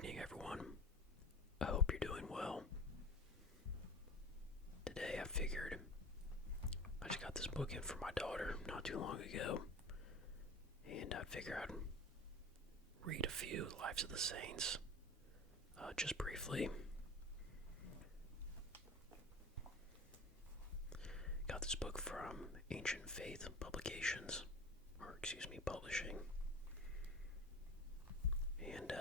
evening, everyone. I hope you're doing well. Today I figured I just got this book in for my daughter not too long ago, and I figured I'd read a few Lives of the Saints, just briefly. Got this book from Ancient Faith Publications, Publishing. And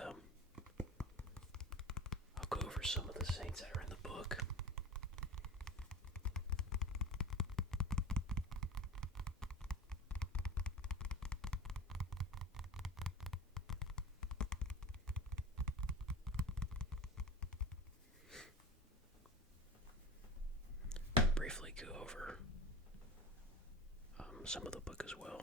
I'll go over some of the saints that are in the book. Briefly go over some of the book as well.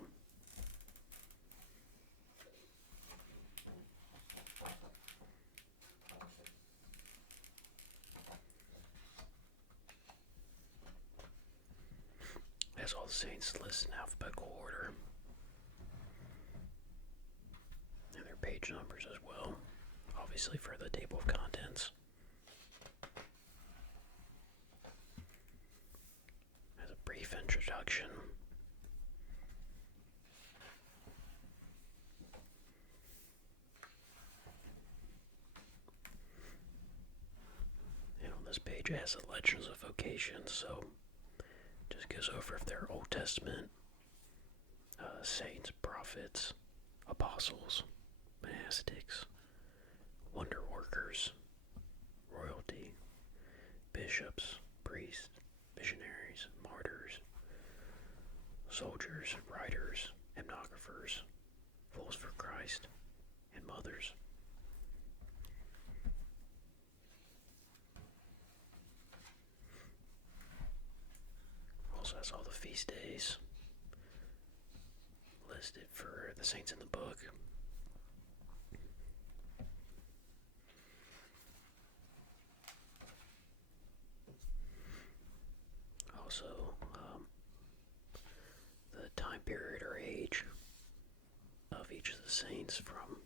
Has all the saints listed in alphabetical order, and their page numbers as well, obviously for the table of contents. Has a brief introduction. And on this page it has the legends of vocations, so just goes over if they're Old Testament saints, prophets, apostles, monastics, wonder workers, royalty, bishops, priests, missionaries, martyrs, soldiers, writers, hymnographers, fools for Christ, and mothers. Also has all the feast days listed for the saints in the book. Also, the time period or age of each of the saints, from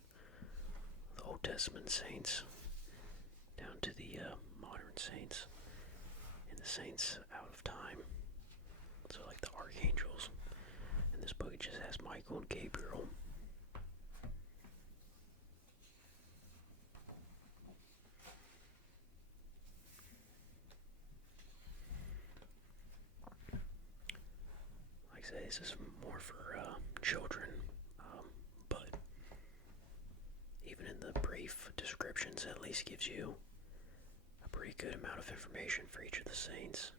the Old Testament saints down to the modern saints and the saints out of time. So like the archangels. In this book it just has Michael and Gabriel. Like I say, this is more for children, but even in the brief descriptions, it at least gives you a pretty good amount of information for each of the saints.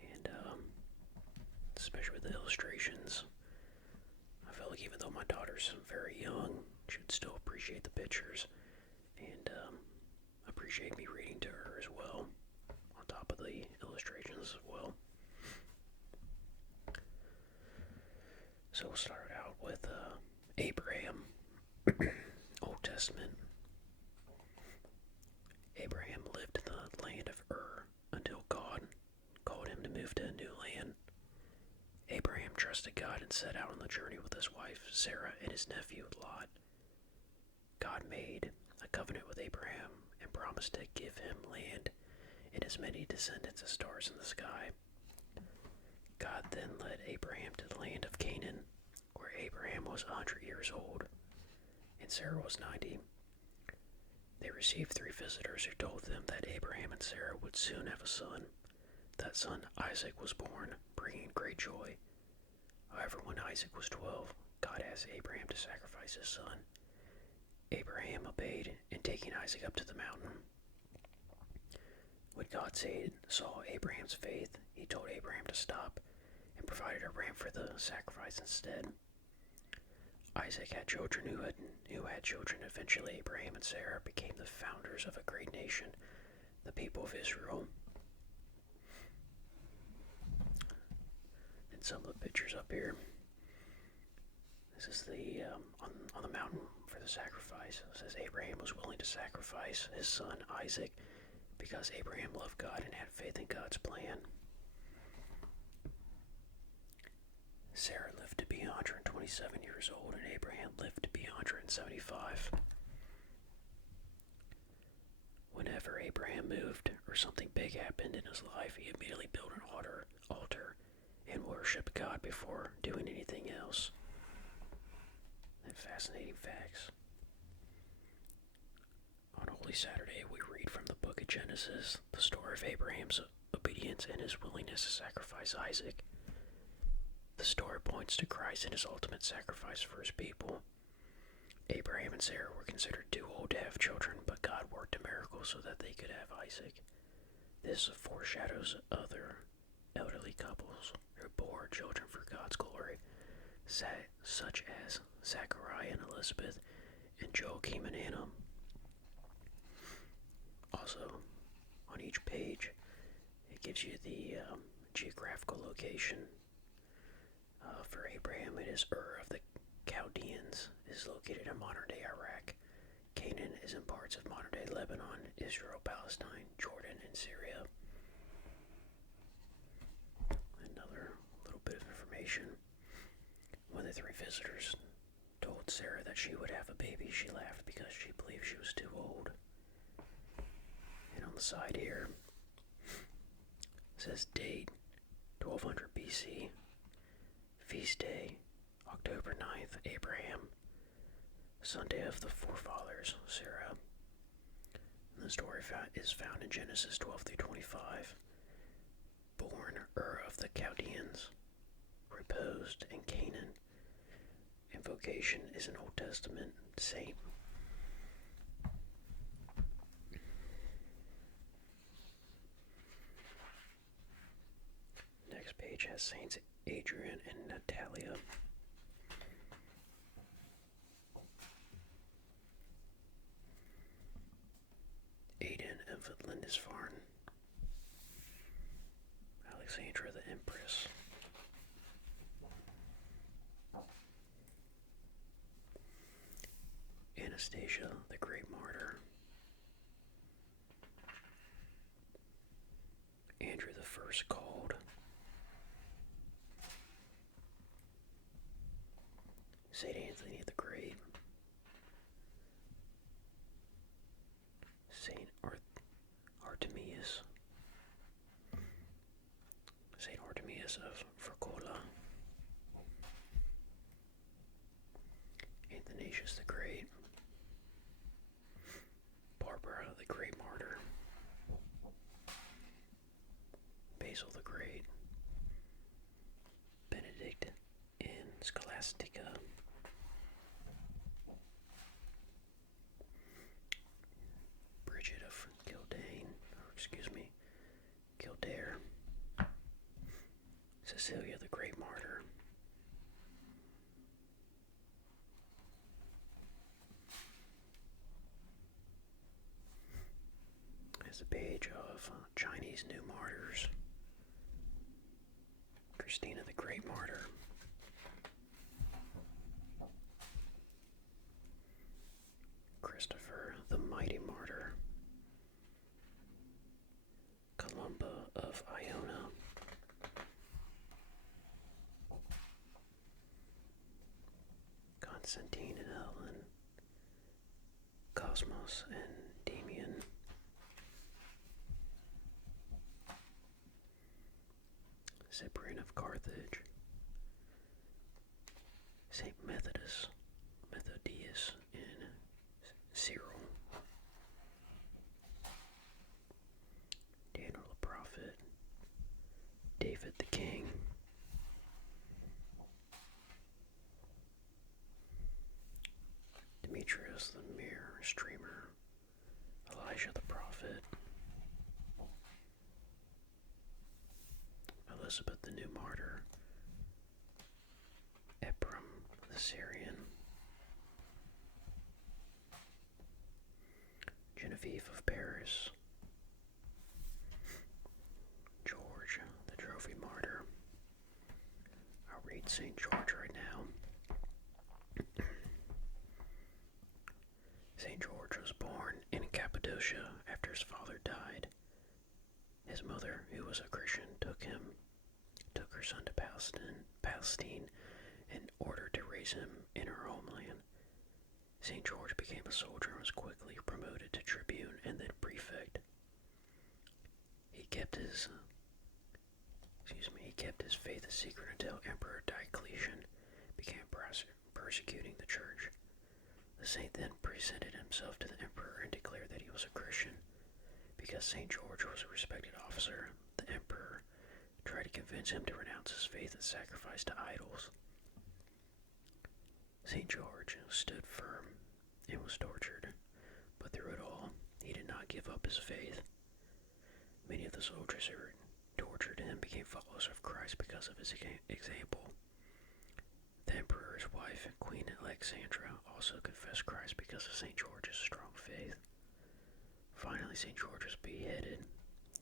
And especially with the illustrations, I feel like even though my daughter's very young, she would still appreciate the pictures and appreciate me reading to her as well, on top of the illustrations as well. So we'll start out with Abraham, Old Testament. Abraham lived in the land of Ur until God called him to move to a new land. Abraham trusted God and set out on the journey with his wife Sarah and his nephew Lot. God made a covenant with Abraham and promised to give him land and as many descendants as stars in the sky. God then led Abraham to the land of Canaan, where Abraham was 100 years old and Sarah was 90. They received 3 visitors who told them that Abraham and Sarah would soon have a son. That son, Isaac, was born, bringing great joy. However, when Isaac was 12, God asked Abraham to sacrifice his son. Abraham obeyed, and taking Isaac up to the mountain. When God saw Abraham's faith, he told Abraham to stop and provided a ram for the sacrifice instead. Isaac had children who had children. Eventually, Abraham and Sarah became the founders of a great nation, the people of Israel. And some of the pictures up here. This is the on the mountain for the sacrifice. It says Abraham was willing to sacrifice his son Isaac because Abraham loved God and had faith in God's plan. Sarah lived to be 127 years old, and Abraham lived to be 175. whenever Abraham moved or something big happened in his life, he immediately built an altar and worshiped God before doing anything else. And fascinating facts. On Holy Saturday, we read from the book of Genesis the story of Abraham's obedience and his willingness to sacrifice Isaac. The story points to Christ and his ultimate sacrifice for his people. Abraham and Sarah were considered too old to have children, but God worked a miracle so that they could have Isaac. This foreshadows other elderly couples who bore children for God's glory, such as Zachariah and Elizabeth, and Joachim and Anna. Also, on each page, it gives you the geographical location. For Abraham, it is Ur of the Chaldeans, is located in modern-day Iraq. Canaan is in parts of modern-day Lebanon, Israel, Palestine, Jordan, and Syria. Another little bit of information. When the three visitors told Sarah that she would have a baby, she laughed because she believed she was too old. And on the side here, it says date, 1200 BC, feast day, October 9th, Abraham, Sunday of the forefathers, Sarah. And the story is found in Genesis 12 through 25. Born Ur of the Chaldeans, reposed in Canaan. Invocation is an Old Testament saint. Next page has Saints Adrian and Natalia. Aidan of Lindisfarne. Alexandra the Empress. Anastasia the Great Martyr. Andrew the First Called. St. Anthony the Great. St. Artemius. St. Artemius of Fracola. Athanasius the Great. Barbara the Great Martyr. Basil the Great. Benedict in Scholastica. Bridget of Kildare. Cecilia the Great Martyr. There's a page of Chinese new martyrs. Christina the Great Martyr. Christopher the Mighty Martyr. Columba of Iona. Constantine and Helen. Cosmos and Damian. Cyprian of Carthage. Saint Methodius and Cyril. Daniel the Prophet. David the King. Demetrius the Mirror Streamer. Elijah the Prophet. Elizabeth the New Martyr. Ephraim the Syrian. Genevieve of Paris. George the Trophy Martyr. I'll read St. George right now. St. George was born in Cappadocia after his father died. His mother, who was a Christian, took her son to Palestine in order to raise him in her homeland. St. George became a soldier and was quickly promoted to tribune and then prefect. his faith a secret until Emperor Diocletian began persecuting the church. The saint then presented himself to the emperor and declared that he was a Christian. Because St. George was a respected officer, the emperor tried to convince him to renounce his faith and sacrifice to idols. St. George stood firm and was tortured, but through it all, he did not give up his faith. Many of the soldiers who tortured him became followers of Christ because of his example. The emperor's wife, Queen Alexandra, also confessed Christ because of St. George's strong faith. Finally, St. George was beheaded,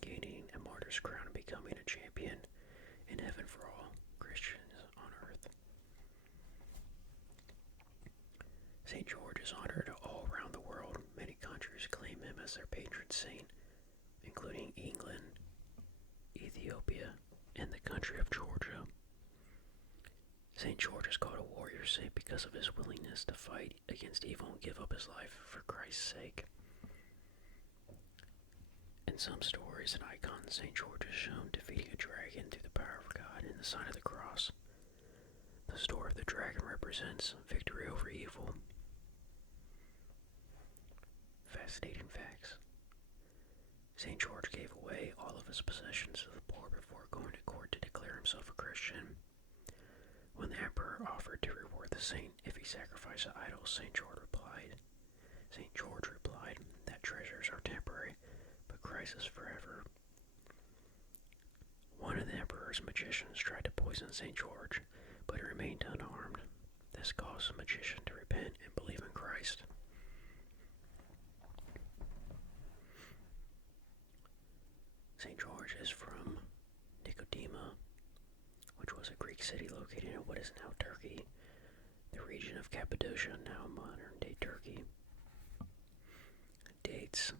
gaining a martyr's crown and becoming a champion in heaven for all Christians on earth. St. George is honored all around the world. Many countries claim him as their patron saint, including England, Ethiopia, and the country of Georgia. St. George is called a warrior saint because of his willingness to fight against evil and give up his life for Christ's sake. In some stories and icons, St. George is shown defeating a dragon through the power of God in the sign of the cross. The story of the dragon represents victory over evil. Fascinating facts. St. George gave away all of his possessions to the poor before going to court to declare himself a Christian. When the emperor offered to reward the saint if he sacrificed to idols, St. George replied that treasures are temporary, but Christ is forever. One of the emperor's magicians tried to poison St. George, but he remained unharmed. This caused the magician to repent and believe in Christ. St. George is from Nicomedia, which was a Greek city located in what is now Turkey, the region of Cappadocia, now modern-day Turkey. Dates.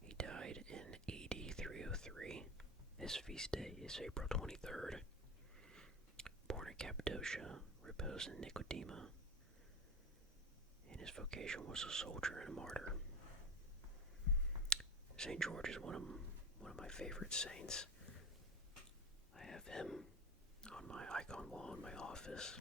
He died in AD 303. His feast day is April 23rd. Born in Cappadocia, reposed in Nicomedia, and his vocation was a soldier and a martyr. St. George is one of my favorite saints. I have him on my icon wall in my office.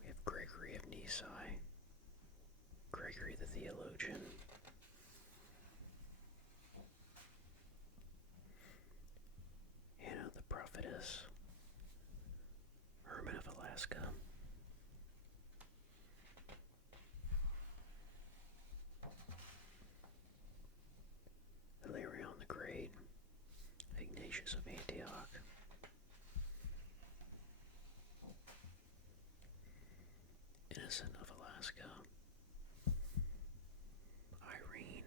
We have Gregory of Nyssa, Gregory the theologian, Anna the prophetess, Herman of Alaska, Hilarion the Great, Ignatius of Antioch, Innocent of Alaska, Irene.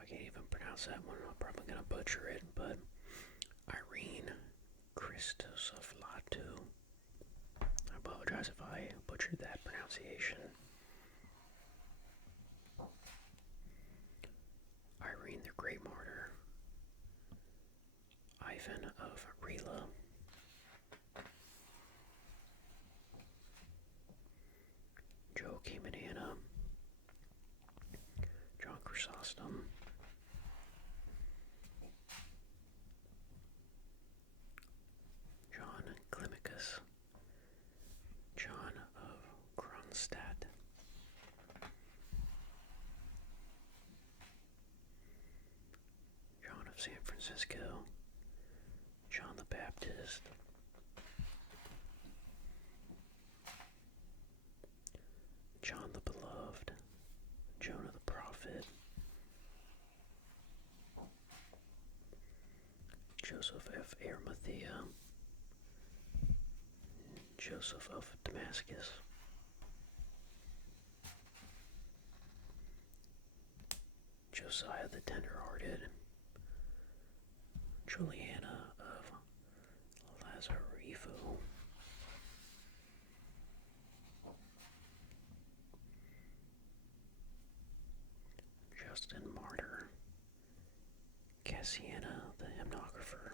I can't even pronounce that one. I'm probably going to butcher it, but Irene Christos of Latu. I apologize if I butchered that pronunciation. Irene the Great Martyr, Ivan of Rila, Joachim and Anna, John Chrysostom, John Climacus, John of Kronstadt, John of San Francisco, John the Baptist, John the Beloved, Jonah the Prophet, Joseph of Arimathea, Joseph of Damascus, Josiah the Tenderhearted, Juliana of Lazarevo, Justin Martyr, Cassiana the Hymnographer,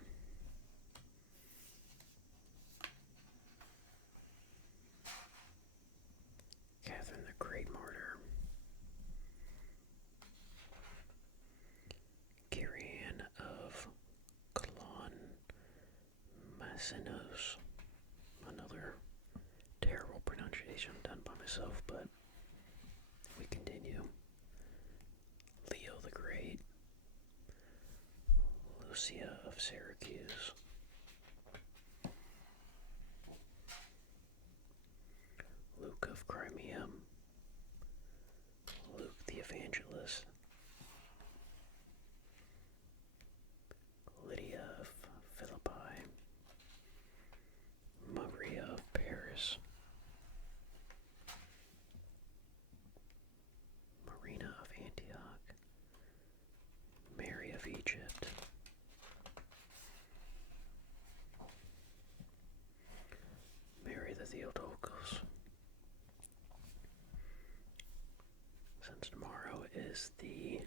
Sinos. Another terrible pronunciation done by myself, but we continue. Leo the Great. Lucia of Syracuse. Luke of Crimea. Luke the Evangelist. Lydia of Philippi. Maria of Paris. Marina of Antioch. Mary of Egypt. Mary the Theotokos. Since tomorrow is the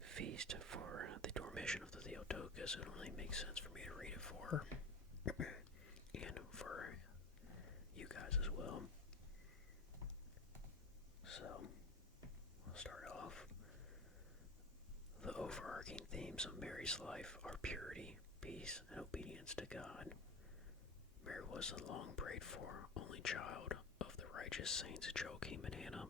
feast for the Dormition of the Theotokos, it only makes sense for me to read it for her and for you guys as well. So, I'll start off. The overarching themes of Mary's life are purity, peace, and obedience to God. Mary was the long prayed for only child of the righteous saints Joachim and Hannah.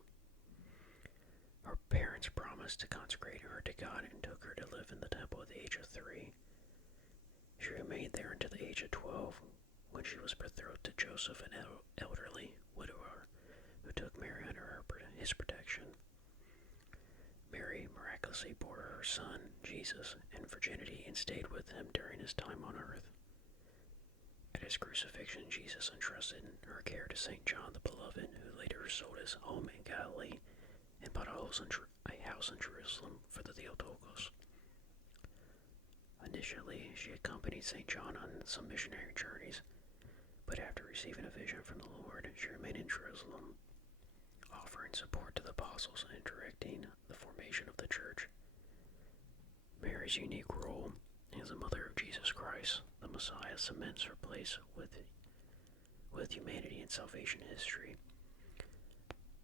Her parents promised to consecrate her to God and took her to live in the temple at the age of 3. She remained there until the age of 12, when she was betrothed to Joseph, an elderly widower, who took Mary under his protection. Mary miraculously bore her son, Jesus, in virginity and stayed with him during his time on earth. At his crucifixion, Jesus entrusted her care to St. John the Beloved, who later sold his home in Galilee and bought a house in Jerusalem for the Theotokos. Initially, she accompanied St. John on some missionary journeys, but after receiving a vision from the Lord, she remained in Jerusalem, offering support to the apostles and directing the formation of the church. Mary's unique role as the mother of Jesus Christ, the Messiah, cements her place with humanity and salvation history.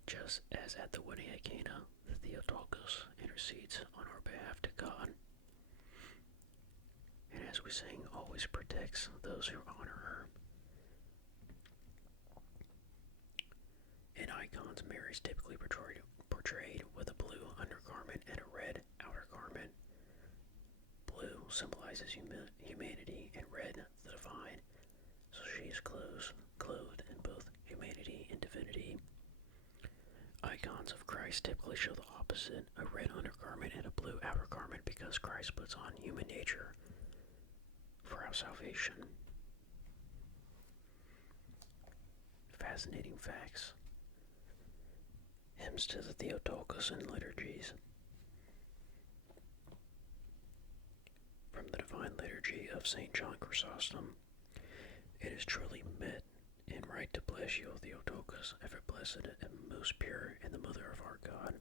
Just as at the wedding at Cana, the Theotokos intercedes on our behalf to God, and as we sing, always protects those who honor her. In icons, Mary is typically portrayed with a blue undergarment and a red outer garment. Blue symbolizes humanity and red the divine, so she is clothed in both humanity and divinity. Icons of Christ typically show the opposite, a red undergarment and a blue outer garment, because Christ puts on human nature for our salvation. Fascinating facts. Hymns to the Theotokos and liturgies. From the Divine Liturgy of St. John Chrysostom. It is truly meet and right to bless you, O Theotokos, ever blessed and most pure, and the mother of our God,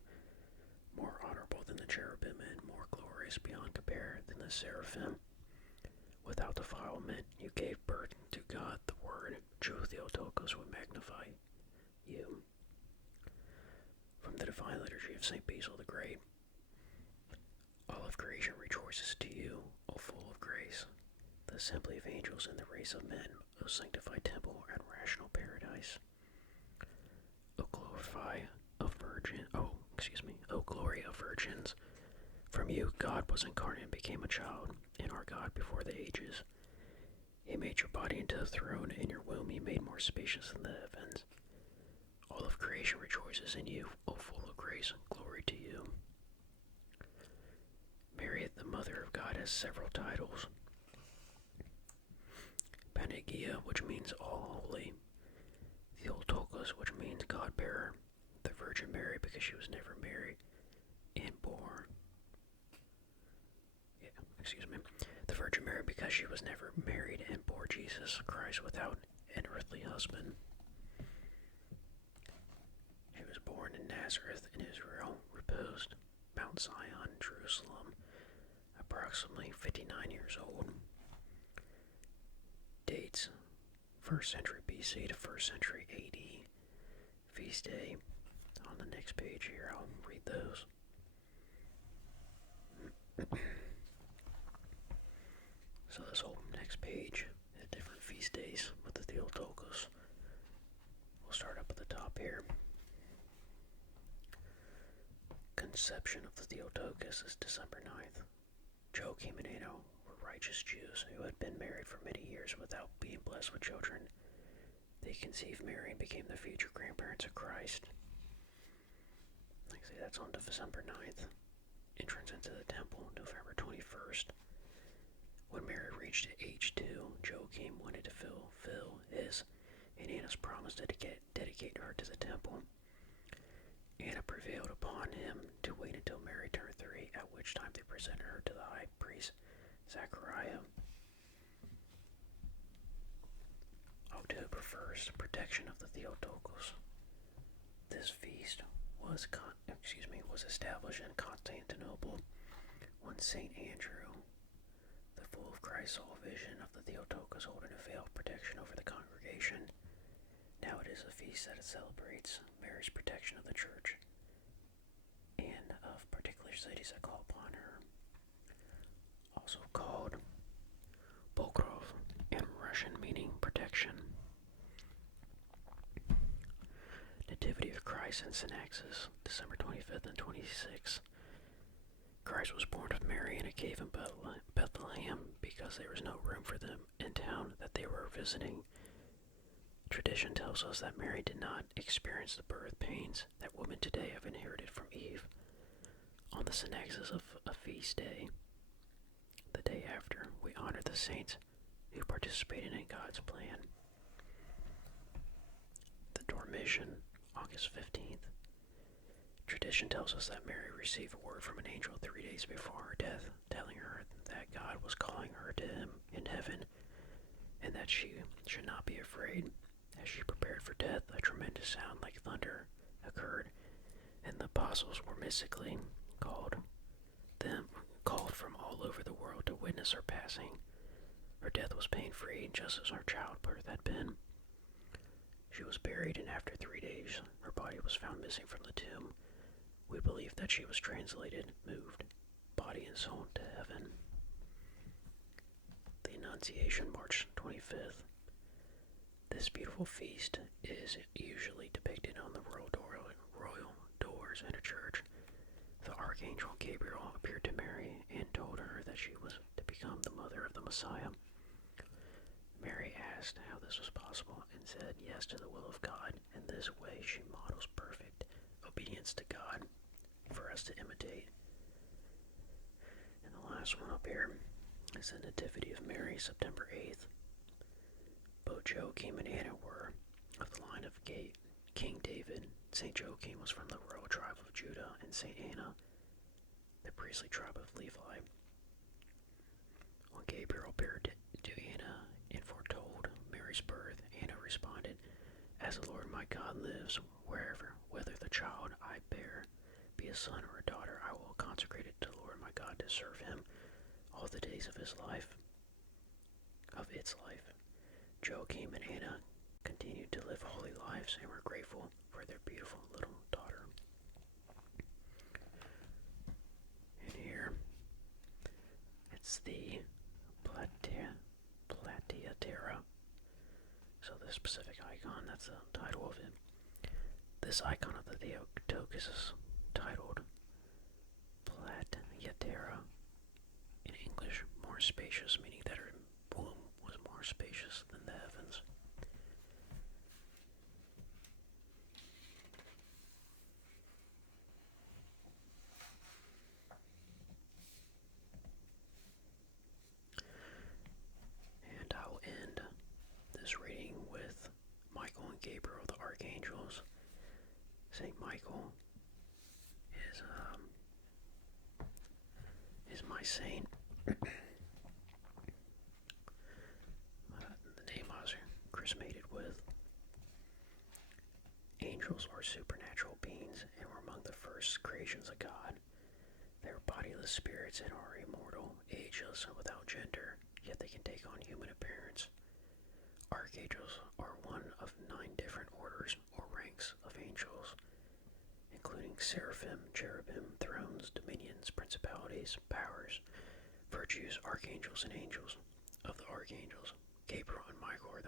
more honorable than the cherubim, and more glorious beyond compare than the seraphim. Without defilement, you gave birth to God, the Word. True Theotokos would magnify you. From the Divine Liturgy of St. Basil the Great. All of creation rejoices to you, O full of grace, the assembly of angels and the race of men, O sanctified temple and rational paradise. O glory of virgins. From you God was incarnate and became a child, and our God before the ages. He made your body into a throne, and your womb he made more spacious than the heavens. All of creation rejoices in you, O full of grace, glory to you. Mary, the Mother of God, has several titles. Panagia, which means all holy. Theotokos, which means God-bearer. The Virgin Mary, because she was never married and bore. The Virgin Mary, because she was never married and bore Jesus Christ without an earthly husband. She was born in Nazareth in Israel, reposed Mount Zion, Jerusalem, approximately 59 years old. Dates: 1st century BC to 1st century AD. Feast day on the next page here. I'll read those. So this whole next page feast days with the Theotokos. We'll start up at the top here. Conception of the Theotokos is December 9th. Joachim and Anna were righteous Jews who had been married for many years without being blessed with children. They conceived Mary and became the future grandparents of Christ. Like I say, that's on December 9th. Entrance into the temple, November 21st. When Mary reached age 2, Joachim wanted to fulfill his and Anna's promise to dedicate her to the temple. Anna prevailed upon him to wait until Mary turned 3, at which time they presented her to the high priest Zachariah. October 1st, protection of the Theotokos. This feast was established in Constantinople when St. Andrew, the fool of Christ, saw a vision of the Theotokos holding a veil of protection over the congregation. Now it is a feast that it celebrates Mary's protection of the church and of particular cities that call upon her. Also called Pokrov in Russian, meaning protection. Nativity of Christ in Synaxis, December 25th and 26th. Christ was born of Mary in a cave in Bethlehem because there was no room for them in town that they were visiting. Tradition tells us that Mary did not experience the birth pains that women today have inherited from Eve. On the Synaxis of a feast day, the day after, we honor the saints who participated in God's plan. The Dormition, August 15th. Tradition tells us that Mary received a word from an angel 3 days before her death, telling her that God was calling her to him in heaven, and that she should not be afraid. As she prepared for death, a tremendous sound like thunder occurred, and the apostles were mystically called from all over the world to witness her passing. Her death was pain-free, just as her childbirth had been. She was buried, and after 3 days, her body was found missing from the tomb. We believe that she was translated, moved, body and soul to heaven. The Annunciation, March 25th. This beautiful feast is usually depicted on the royal doors in a church. The Archangel Gabriel appeared to Mary and told her that she was to become the mother of the Messiah. Mary asked how this was possible and said yes to the will of God. In this way, she models perfect obedience to God for us to imitate. And the last one up here is the Nativity of Mary, September 8th. Both Joachim and Anna were of the line of King David. St. Joachim was from the royal tribe of Judah, and St. Anna, the priestly tribe of Levi. When Gabriel appeared to Anna and foretold Mary's birth, Anna responded, "As the Lord my God lives, whether the child I bear be a son or a daughter, I will consecrate it to the Lord my God to serve him all the days of its life. Joachim and Anna continued to live holy lives and were grateful for their beautiful little daughter. And here, it's the Platia Terra. So the specific icon, that's the title of it. This icon of the Theotokos is titled Platia Terra. In English, more spacious, meaning that her womb was more spacious than the heavens. And I'll end this reading with Michael and Gabriel, the archangels. Saint Michael is my saint. The name I was chrismated with. Angels are supernatural beings and were among the first creations of God. They are bodiless spirits and are immortal, ageless, and without gender, yet they can take on human appearance. Archangels are one of 9 different orders or ranks of angels, including seraphim, cherubim, thrones, dominions, principalities, powers, virtues, archangels, and angels. Of the archangels, Gabriel and Michael are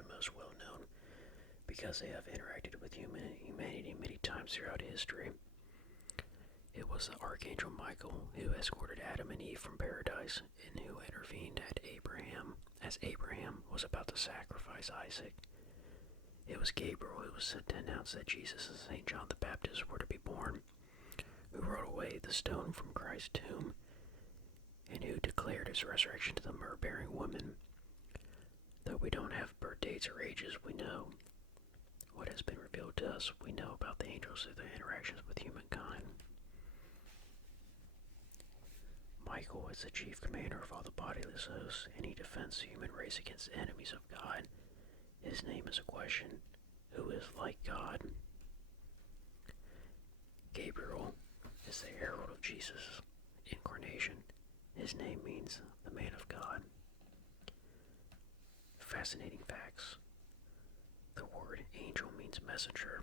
because they have interacted with humanity many times throughout history. It was the Archangel Michael who escorted Adam and Eve from paradise and who intervened at Abraham as Abraham was about to sacrifice Isaac. It was Gabriel who was sent to announce that Jesus and St. John the Baptist were to be born, who rolled away the stone from Christ's tomb, and who declared his resurrection to the myrrh-bearing woman. Though we don't have birth dates or ages, we know what has been revealed to us. We know about the angels through their interactions with humankind. Michael is the chief commander of all the bodiless hosts, and he defends the human race against the enemies of God. His name is a question. Who is like God? Gabriel is the herald of Jesus' incarnation. His name means the man of God. Fascinating facts. The word angel means messenger.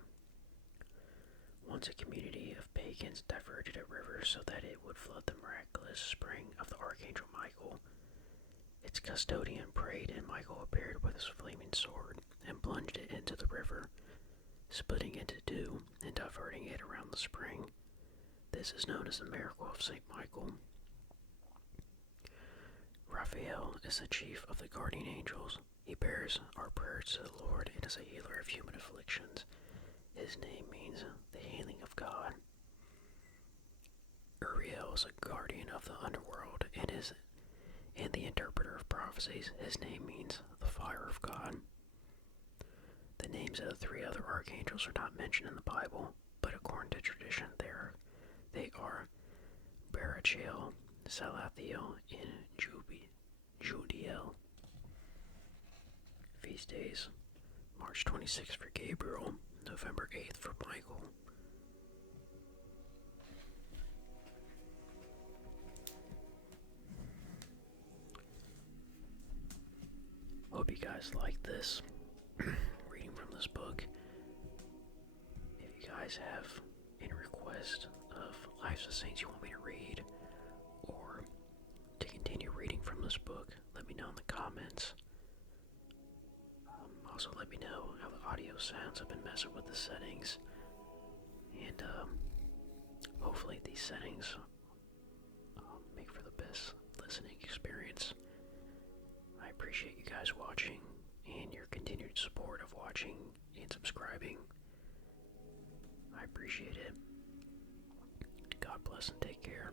Once a community of pagans diverted a river so that it would flood the miraculous spring of the Archangel Michael. Its custodian prayed, and Michael appeared with his flaming sword and plunged it into the river, splitting it into two and diverting it around the spring. This is known as the miracle of St. Michael. Raphael is the chief of the guardian angels. He bears our prayers to the Lord and is a healer of human afflictions. His name means the healing of God. Uriel is a guardian of the underworld and the interpreter of prophecies. His name means the fire of God. The names of the three other archangels are not mentioned in the Bible, but according to tradition, they are Barachiel, Salathiel, and Judiel. Feast days: March 26th for Gabriel, November 8th for Michael. Hope you guys like this reading from this book. If you guys have any requests of Lives of Saints you want me to read, or to continue reading from this book, let me know in the comments. Also, let me know how the audio sounds. I've been messing with the settings, and hopefully these settings make for the best listening experience. I appreciate you guys watching and your continued support of watching and subscribing. I appreciate it. God bless and take care.